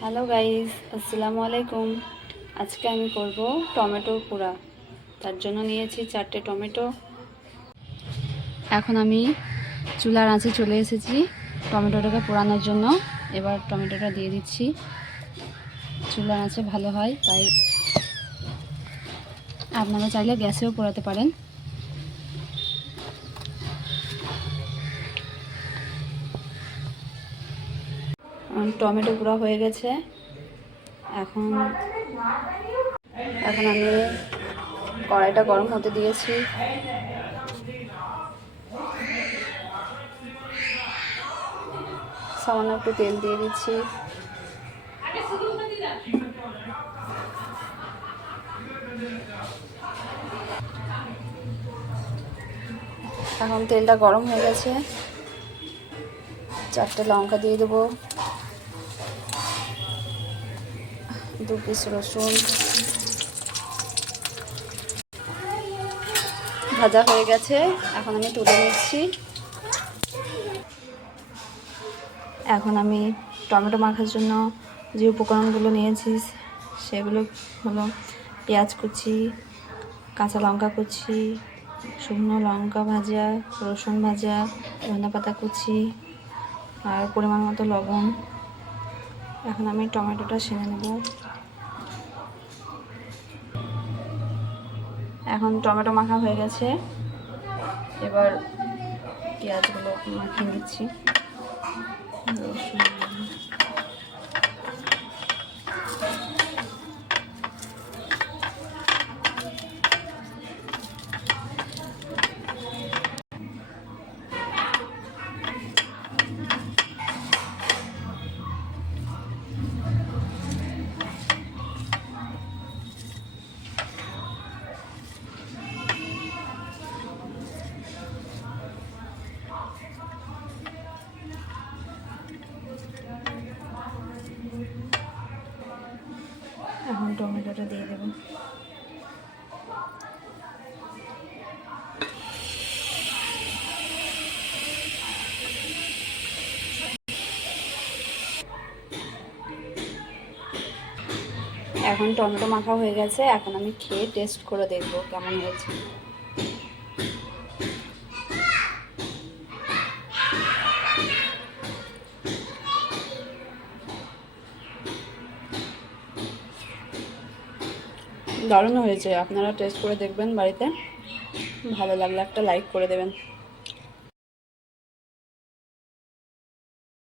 Hello guys, আসসালামু আলাইকুম। আজকে আমি করব টমেটো পোড়া। তার জন্য নিয়েছি 4টে টমেটো। এখন আমি চুলার আঁচে চলে এসেছি টমেটোটাকে পোড়ানোর জন্য। এবার টমেটোটা দিয়ে দিচ্ছি। চুলার আঁচে ভালো হয়, তাই আপনারা চাইলে গ্যাসেও পোড়াতে পারেন। টমেটো পোড়া হয়ে গেছে। এখন আমি কড়াইটা গরম হতে দিয়েছি। সামান্য একটু তেল দিয়ে দিচ্ছি। এখন তেলটা গরম হয়ে গেছে। 4টে লঙ্কা দিয়ে দেবো, 2 পিস রসুন। ভাজা হয়ে গেছে, এখন আমি তুলে নিচ্ছি। এখন আমি টমেটো মাখার জন্য যে উপকরণগুলো নিয়েছি সেগুলো হলো পেঁয়াজ কুচি, কাঁচা লঙ্কা কুচি, শুকনো লঙ্কা ভাজা, রসুন ভাজা, ধনেপাতা কুচি আর পরিমাণ মতো লবণ। এখন আমি টমেটোটা ছেনে নেব। এখন টমেটো মাখা হয়ে গেছে, এবার পেঁয়াজগুলো মাখিয়ে নিচ্ছি। এখন টমেটোটা দিয়ে দেব। এখন টমেটো মাখা হয়ে গেছে, এখন আমি খেয়ে টেস্ট করে দেখব কেমন হয়েছে। দারুণ হয়েছে, আপনারা টেস্ট করে দেখবেন বাড়িতে। ভালো লাগলে একটা লাইক করে দেবেন।